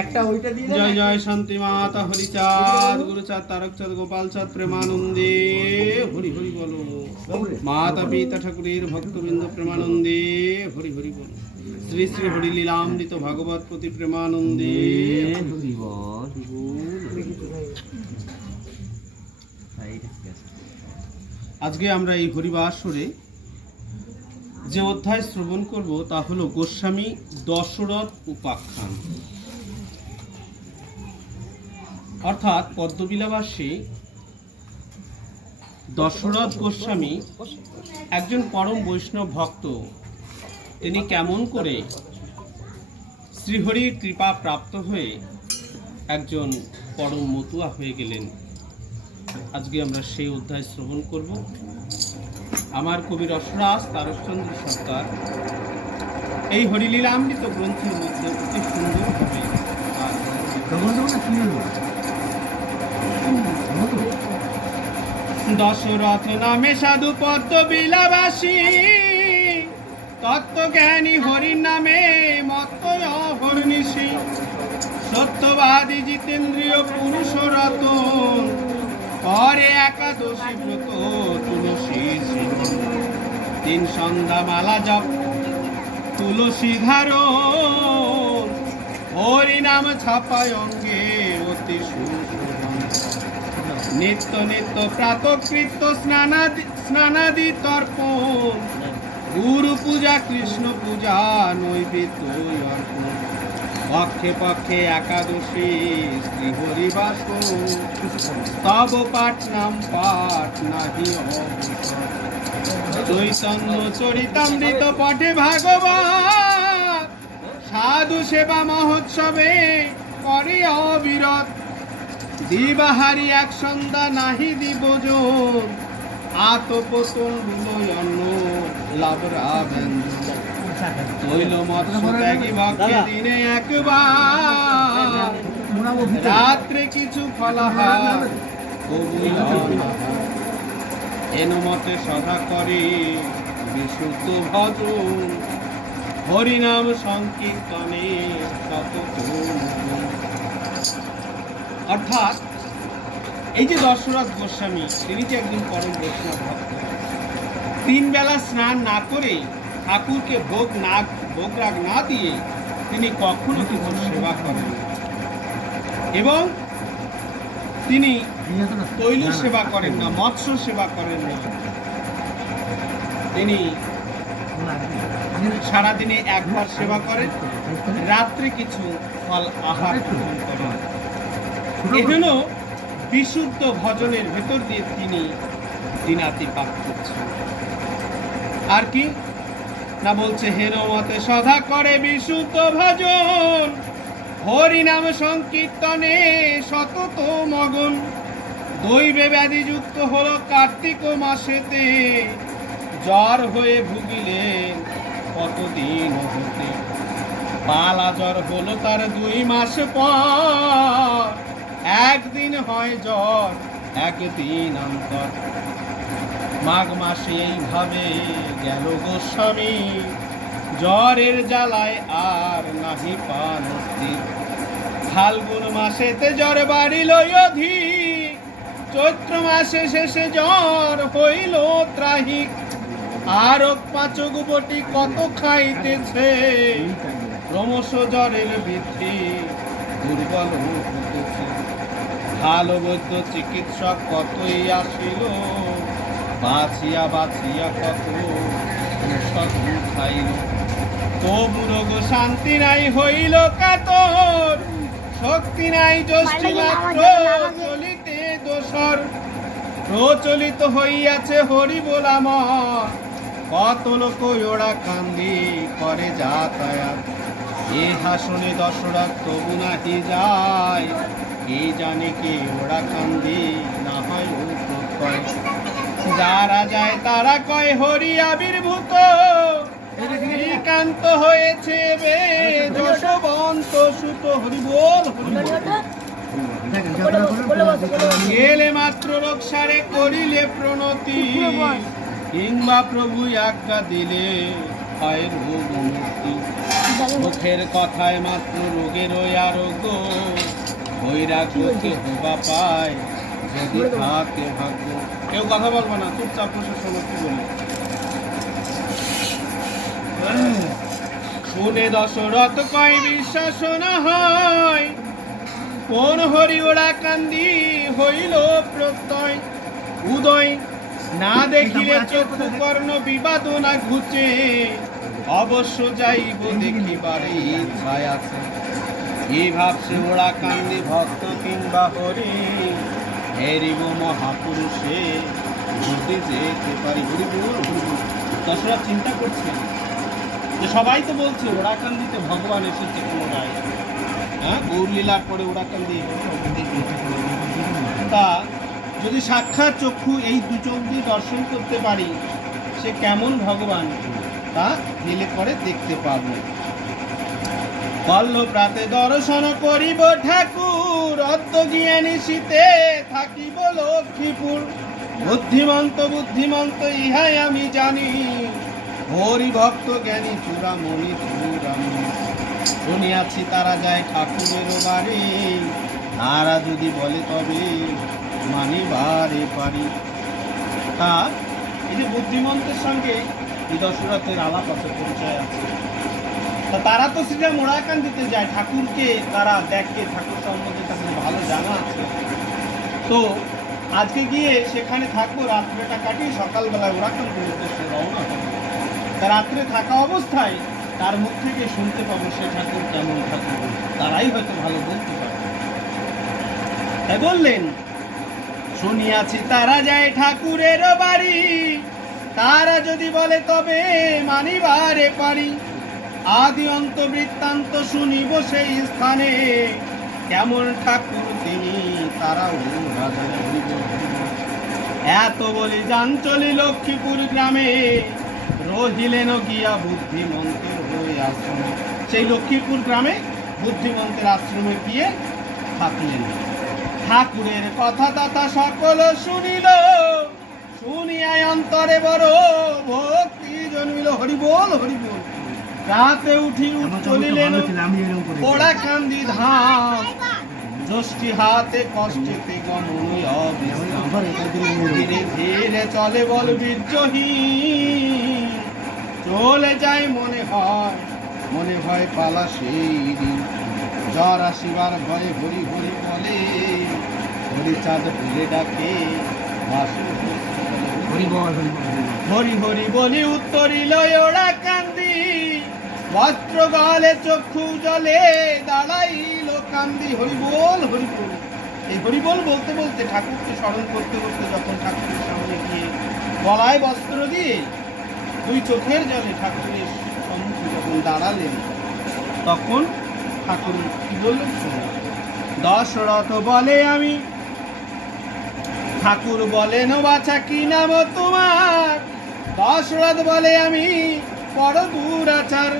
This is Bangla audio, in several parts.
একটা ওইটা দিয়ে জয় জয় শান্তি মাতা হরিচাঁদ গুরুচাঁদ তারকচাঁদ গোপালচাঁদ প্রেমানন্দে হরি হরি বলো। মাতা পিতা ঠাকুরের ভক্তবৃন্দ প্রেমানন্দে হরি হরি বলো। শ্রী শ্রী হরি লীলামৃত ভাগবত প্রতি প্রেমানন্দে হরি বল। আজকে আমরা এই হরিবাসরে যে অধ্যায় শ্রবণ করব তা হলো গোস্বামী দশরথ উপাখ্যান, অর্থাৎ পদ্মবিলাবাসী দশরথ গোস্বামী একজন পরম বৈষ্ণব ভক্ত। তিনি কেমন করে শ্রীহরির কৃপা প্রাপ্ত হয়ে একজন পরম মতুয়া হয়ে গেলেন, আজকে আমরা সেই অধ্যায় শ্রবণ করব। আমার কবি রসরাজ তারকচন্দ্র সরকার এই হরিলীলামৃত গ্রন্থের মধ্যে অতি সুন্দরভাবে দশরথ নামে সাধু পদ্মবিলাবাসী, তত্ত্বজ্ঞানী হরির নামে মত্ত অহর্নিশি, সত্যবাদী জিতেন্দ্রীয় পুরুষ রতন, পরে একাদশী ব্রত তুলসী তিন সন্ধ্যা মালা জপ তুলসী ধারণ, হরি নাম ছাপায় অঙ্গে অতি সুশোভন, নিত্য নিত্য প্রাতকৃত্য স্নানাদি তর্পণ, গুরু পূজা কৃষ্ণ পূজা নৈবেদ্য অর্পণ, পক্ষে পক্ষে একাদশী শ্রী হরিবাস, তব পাঠ নাম পাঠ নাহি অবসর, চৈতন্য চরিতামৃত পঠে ভাগবত, সাধু সেবা মহোৎসবে করে অবিরত, দিবাহারি এক সন্ধ্যা নাহি দিবজন, আতপতন গুণয়ন্ন লাভরা ব্যঞ্জন, তৈল মৎস্য ত্যাগী ভক্তি দিনে একবার, রাত্রে কিছু ফলাহার এনমতে সদা করে বিশুদ্ধ ভজন, হরিনাম সংকীর্তনে অর্থাৎ এই যে দশরথ গোস্বামী, তিনি যে একদিন পরম বৈষ্ণব ভক্ত, তিন বেলা স্নান না করে ঠাকুরকে ভোগ রাগ না দিয়ে তিনি কখনো কিছু সেবা করেন, এবং তিনি তৈল সেবা করেন না, মৎস্য সেবা করেন না, তিনি সারাদিনে একবার সেবা করেন, রাত্রে কিছু ফল আহার গ্রহণ করেন। এজন্য বিশুদ্ধ ভজনের ভেতর দিয়ে তিনি দিনাতিপাত করছেন। আর কি না বলছে, হেন মতে সদা করে বিশুদ্ধ ভজন, হরি নাম সংকীর্তনে সতত মগন, দৈবে ব্যাধিযুক্ত হলো কার্তিক মাসেতে, জ্বর হয়ে ভুগিলেন কতদিন হতে, পালা জ্বর হলো তার 2 মাস পর, একদিন হয় জ্বর একদিন অন্তর, মাঘ মাসে এইভাবে গেল গোস্বামী, জ্বরের জ্বালায় আর নাহি পান স্থির, ফাল্গুন মাসেতে জ্বর বাড়িল অধিক, চৈত্র মাসে শেষে জ্বর হইল ত্রাহিক, আর পাচক বটি কত খাইতেছে, ক্রমশ জ্বরের বৃদ্ধি দুর্বল হইতেছে, ভালো বৈদ্য চিকিৎসক কতই আসিল, বাছিয়া বাছিয়া কত খাইল, তবু রোগ শান্তি নাই হইল কাতর, শক্তি নাই যষ্টি মাত্র চলিতে দোসর, প্রচলিত হইয়াছে হরি বোলামর, কত লোক ওরা কান্দি করে যাতায়াত, এ হাসনে দশরথ তবু নাহি যায়, কে জানে কে ওরা কান্দি না হয় প্রত্যয়, যারা যায় তারা কয় হরি আবির্ভূত, শ্রীকান্ত হয়েছে বে যশবন্ত সুত, হরি বল গেলে মাত্র রক্ষারে করিলে প্রণতি, কিংবা প্রভু আজ্ঞা দিলে হয় রোগ মুক্তি, মুখে মুখের কথায় মাত্র রোগের আরোগ্য, বৈরাগ্যকে হবা পায় যদি থাকে ভাগ্য। কেউ কথা বলবো না, চুপচাপ বসে শোনো কি বলি। শুনে দশরথ কয় বিশ্বাস না হয়, কোন হরি ওরা কান্দি হইল প্রত্যয়। উদয় না দেখিলে চক্ষু কর্ণ বিবাদ না ঘুচে, অবশ্য যাইব দেখিবারে ইচ্ছায় আছে। এই ভাবছে ওরা কান্দি ভক্ত কিংবা হরি, হেরিব মহাপুরুষে যদি যেতে পারি। দশরথ চিন্তা করছেন যে সবাই তো বলছে ওরাকান্দিতে ভগবান এসেছে পুনরায়, হ্যাঁ, গৌরলীলার পরে ওরাকান্দি। তা যদি সাক্ষাৎ চক্ষু এই দু চোখ দিয়ে দর্শন করতে পারি, সে কেমন ভগবান তা গেলে পরে দেখতে পাবো। কল্ল প্রাতে দর্শন করিব ঠাকুর, অদ্য জ্ঞানী শীতে থাকিব লক্ষ্মীপুর। বুদ্ধিমন্ত বুদ্ধিমন্ত ইহাই আমি জানি, হরি ভক্ত জ্ঞানী চূড়ামণি চূড়ামণি। শুনিয়াছি তারা যায় ঠাকুরের বাড়ি, তারা যদি বলে তবে মানিবারে পারি। তা এই যে বুদ্ধিমন্তের সঙ্গে দশরথের আলাপ আছে, পরিচয় আছে। তা তারা তো সেটা মোড়াকান্দিতে যায়, ঠাকুরকে তারা দেখে, ঠাকুর সম্বন্ধে তাদের ভালো জানা আছে। তো আজকে গিয়ে সেখানে থাকবো, রাত্রেটা কাটিয়ে সকালবেলায় ওরাকান্দির উদ্দেশ্যে রওনা হবে। তা রাত্রে থাকা অবস্থায় তার মুখ থেকে শুনতে পাবো সে ঠাকুর কেমন ঠাকুর, তারাই হয়তো ভালো বলতে পারে। তাই বললেন, শুনিয়াছি তারা যায় ঠাকুরের বাড়ি, তারা যদি বলে তবে মানিবারে পারি। আদি অন্ত বৃত্তান্ত শুনিব সেই স্থানে, কেমন ঠাকুর তিনি তারাও এত বলি যান চলি লক্ষ্মীপুর গ্রামে, রহিলেন গিয়া বুদ্ধিমন্তের হয়ে আশ্রমে। সেই লক্ষ্মীপুর গ্রামে বুদ্ধিমন্তের আশ্রমে গিয়ে থাকলেন। ঠাকুরের কথা তথা সকল শুনিল, শুনিয়ায় অন্তরে বড় ভক্তি জন্মিল। হরি বল হরি বল। রাতে উঠি চলিলেন ওরাকান্দি ধাম, জ্যোষ্ঠী হাতে কষ্টেতে গমন ধীরে ধীরে চলে বল বীর্যহীন। চলে যায় মনে হয় পালা সেই দিন, জ্বর আসিবার ভয়ে হরি হরি বলে, হরি চাঁদ ভুলে ডাকে হরি হরি বলি উত্তরিল ওরাকান্দি। বস্ত্র গলে চক্ষু জলে দাঁড়াইল কান্দি। হরি বল হরি বল। এই হরি বল বলতে বলতে ঠাকুরকে স্মরণ করতে করতে যখন ঠাকুরের সামনে গিয়ে গলায় বস্ত্র দিয়ে দুই চোখের জলে ঠাকুরের সম্মুখে যখন দাঁড়ালেন, তখন ঠাকুর কি বললেন শোনো। দশরথ বলে আমি, ঠাকুর বলেন বাছা কি নাম তোমার? দশরথ বলে আমি পর দুরাচার,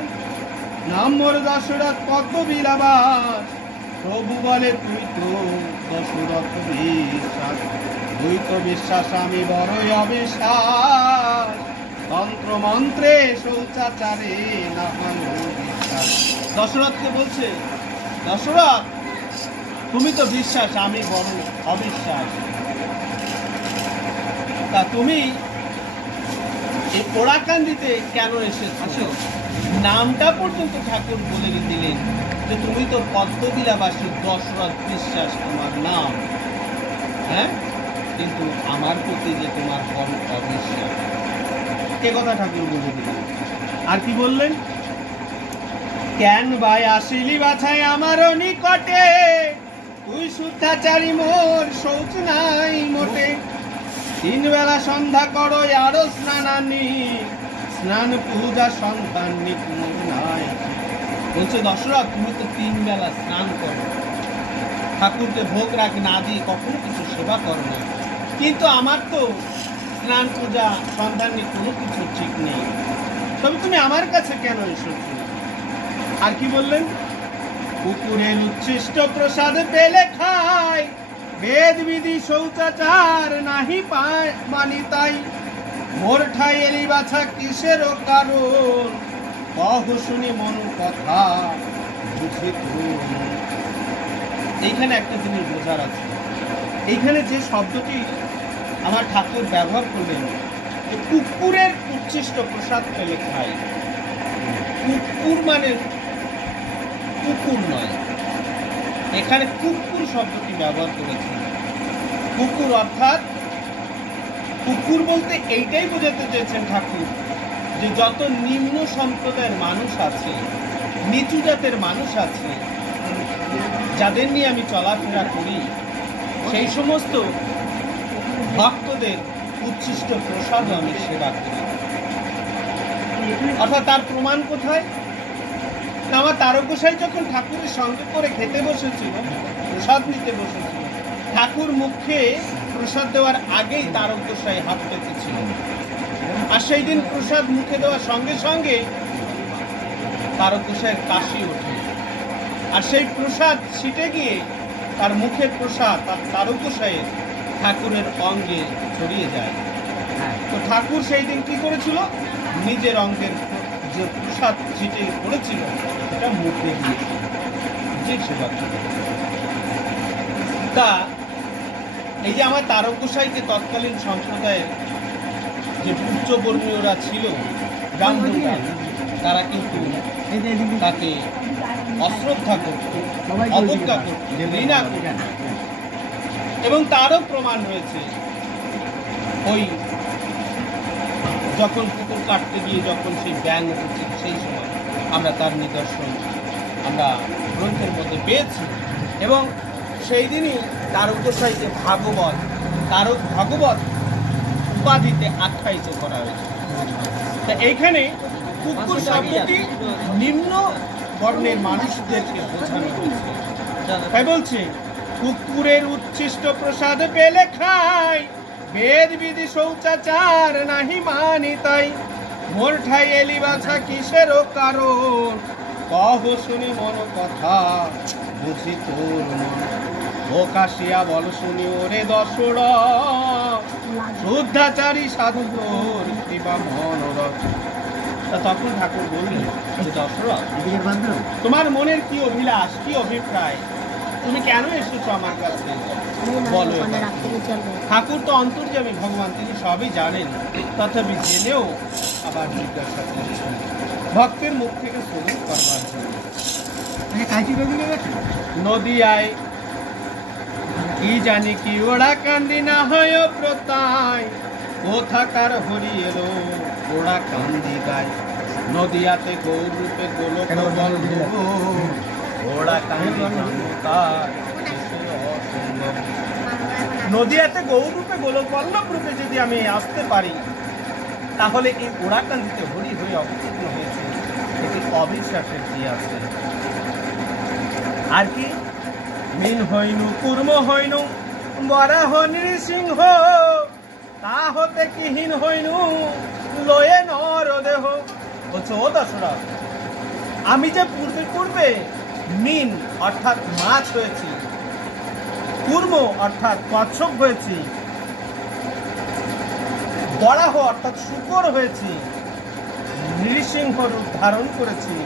নাম মোর দশরথ পদ্মবিলাবাস। প্রভু বলে তুই তো দশরথ বিশ্বাস, তুই তো বিশ্বাস আমি বড়ই অবিশ্বাস। তন্ত্র মন্ত্রে শৌচাচারে না হয় বিশ্বাস। দশরথকে বলছে, দশরথ তুমি তো বিশ্বাস, আমি বড় অবিশ্বাস। তা তুমি এই ওরাকান্দিতে কেন এসেছো? নামটা পর্যন্ত ঠাকুর বলে দিলেন যে তুমি তো পদ্মবিলাবাসী দশরথ বিশ্বাস তোমার নাম, হ্যাঁ, কিন্তু আমার প্রতি যে তোমার বড় অবিশ্বাস, এ কথা ঠাকুর বলে দিলেন। আর কি বললেন? কেন ভাই আসিলি বাছাই আমারও নিকটে, তুই শুদ্ধাচারী মোর শৌচ নাই মোটে। 3 বেলা সন্ধ্যা করো আরো স্নানানি, স্নান পূজা সন্ধান নিপুণ নাই। বলছে দশরথ তুমি তো 3 বেলা স্নান করো, ঠাকুরকে ভোগ রাখ না দিয়ে কখনো কিছু সেবা করো না, কিন্তু আমার তো স্নান পূজা সন্ধান নিয়ে কোনো কিছু ঠিক নেই, তবে তুমি আমার কাছে কেন এসেছো? আর কি বললেন? কুকুরের উচ্ছিষ্ট প্রসাদ পেলে খায়, বেদ বিধি শৌচাচার নাহি পায় মানি তাই। মোর ঠাই এলি বাছা কিসের কারণ, কহ শুনি মন কথা বুঝি তুম। এইখানে একটা জিনিস বোঝার আছে, এইখানে যে শব্দটি আমার ঠাকুর ব্যবহার করলেন, যে কুকুরের উচ্ছিষ্ট প্রসাদ পেলে খাই। কুকুর মানে কুকুর নয়, এখানে কুকুর শব্দটি ব্যবহার করেছে। কুকুর অর্থাৎ কুকুর বলতে এইটাই বোঝাতে চেয়েছেন ঠাকুর, যে যত নিম্ন সম্প্রদায়ের মানুষ আছে, নিচু জাতের মানুষ আছে, যাদের নিয়ে আমি চলাফেরা করি, সেই সমস্ত ভক্তদের উচ্ছিষ্ট প্রসাদ আমি সেবা করি। অর্থাৎ তার প্রমাণ কোথায়? আমার তারকগোসাই যখন ঠাকুরের সঙ্গে করে খেতে বসেছিল, প্রসাদ নিতে বসেছিল, ঠাকুর মুখে প্রসাদ দেওয়ার আগেই তারকগোসাই হাত পেতেছিল। আর সেই দিন প্রসাদ মুখে দেওয়ার সঙ্গে সঙ্গে তারকগোসাইয়ের কাশি ওঠে, আর সেই প্রসাদ ছিটে গিয়ে তার মুখের প্রসাদ তার তারকগোসাইয়ের ঠাকুরের অঙ্গে ছড়িয়ে যায়। তো ঠাকুর সেই দিন কি করেছিল? নিজের অঙ্গের যে প্রসাদ ছিটে পড়েছিল সেটা মুখে দিয়েছিল, নিজের সেবা ছিল। তা এই যে আমার তারকগোসাইকে তৎকালীন সম্প্রদায়ের যে উচ্চবর্ণীয়রা ছিল, ব্রাহ্মণরা, তারা কিন্তু তাকে অশ্রদ্ধা করত, অবজ্ঞা করত, ঘৃণা করত। এবং তারও প্রমাণ হয়েছে, ওই যখন কুকুর কাটতে গিয়ে যখন সেই ব্যাং উঠেছে, সেই সময় আমরা তার নিদর্শন আমরা গ্রন্থের মধ্যে পেয়েছি। এবং সেই দিনই তারকগোসাইকে তারক ভাগবত উপাধিতে আখ্যায়িত করা হয়েছে। তা এইখানে কুকুর শব্দটি নিম্ন বর্ণের মানুষদেরকে বোঝানো হয়েছে। তাই বলছে, কুকুরের উচ্ছিষ্ট প্রসাদ পেলে খাই, বেদ বিধি শৌচাচার নাহি মানি তাই। মোর ঠাই এলি বাছা কিসেরও কারণ, কহ শুনি মন কথা বুঝি তোর মন। ও কাশিয়া বল শুনি ওরে দশরা, শুদ্ধাচারী সাধু তোর কিবা মনোরথ। তখন ঠাকুর বললেন, দশরথ, তোমার মনের কি অভিলাষ, কি অভিপ্রায়, তুমি কেন এসেছো আমার কাছে বলো। ঠাকুর তো অন্তর্যামী ভগবান, তিনি সবই জানেন, তথাপি জেনেও আবার জিজ্ঞাসা করছেন ভক্তের মুখ থেকে শ্রবণ করবার জন্য। নদিয়ায় কি জানি কি ওড়া কান্দি না হয় প্রতাই, কোথাকার হরি এলো ওড়া কান্দি গায়। নদিয়াতে গৌর রূপে গোলক বন্ধ, ওড়া কান্দি তার অসম্ভব। নদিয়াতে গৌর রূপে গোলক বল্লভ রূপে যদি আমি আসতে পারি, তাহলে এই ওড়াকান্দিতে হরি হয়ে অবতীর্ণ হয়েছে, এটি অবিশ্বাসের যে আছে। আর কি মিন হইনু কুর্ম হইনু বরাহ নৃসিংহ, তা হতে কিহীন হইনু লয়ে নর দেহ। বলছে, ও দশরথ, আমি যে পূর্বে মিন অর্থাৎ মাছ হয়েছি, কুর্ম অর্থাৎ কচ্ছপ হয়েছি, বরাহ অর্থাৎ শূকর হয়েছি, নৃসিংহ রূপ ধারণ করেছি,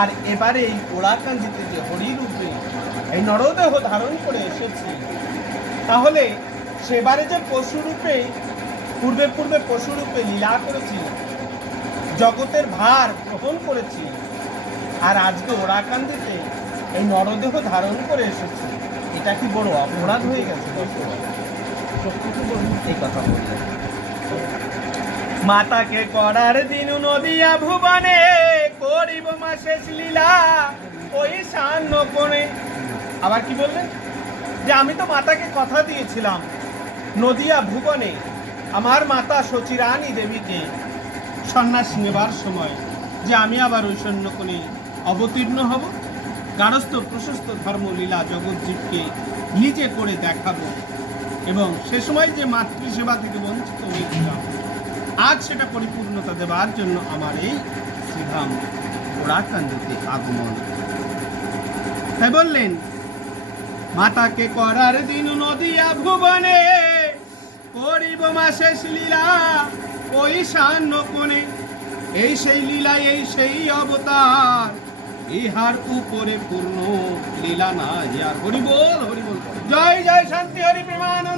আর এবারে এই ওড়াকান্দিতে যে হরি রূপে এই নরদেহ ধারণ করে এসেছি, তাহলে সেবারে যে পশুরূপে পূর্বে পশুরূপে লীলা করেছি, জগতের ভার গ্রহণ করেছি, আর আজকে ওড়াকান্দিতে এই নরদেহ ধারণ করে এসেছি, এটা কি বড় অপরাধ হয়ে গেছে? এই কথা বললেন। মাতাকে করার দিন নদিয়া ভুবনে, করিব মা শেষ লীলা ওই সান্ন কোণে। আবার কি বললেন? যে আমি তো মাতাকে কথা দিয়েছিলাম নদিয়া ভুবনে আমার মাতা সচিরানী দেবীকে সন্ন্যাস নেবার সময়, যে আমি আবার ওই সন্ন্যকোণে অবতীর্ণ হব, গারস্থ প্রশস্ত ধর্মলীলা জগৎজীবকে নিজে করে দেখাবো, এবং সে সময় যে মাতৃসেবা থেকে বঞ্চিত হয়েছিলাম, আজ সেটা পরিপূর্ণতা দেবার জন্য আমার এই শ্রীধাম ওড়াকান্দিতে আগমন। তাই বললেন, মাতাকে করার দিন নদিয়া ভুবনে, করিব মা শেষ লীলা ওই সান্ন কোণে। এই সেই লীলা, এই সেই অবতার, ইহার উপরে পূর্ণ লীলা নাই আর। হরি বল, হরি বল। জয় জয় শান্তি হরি প্রেমানন্দ।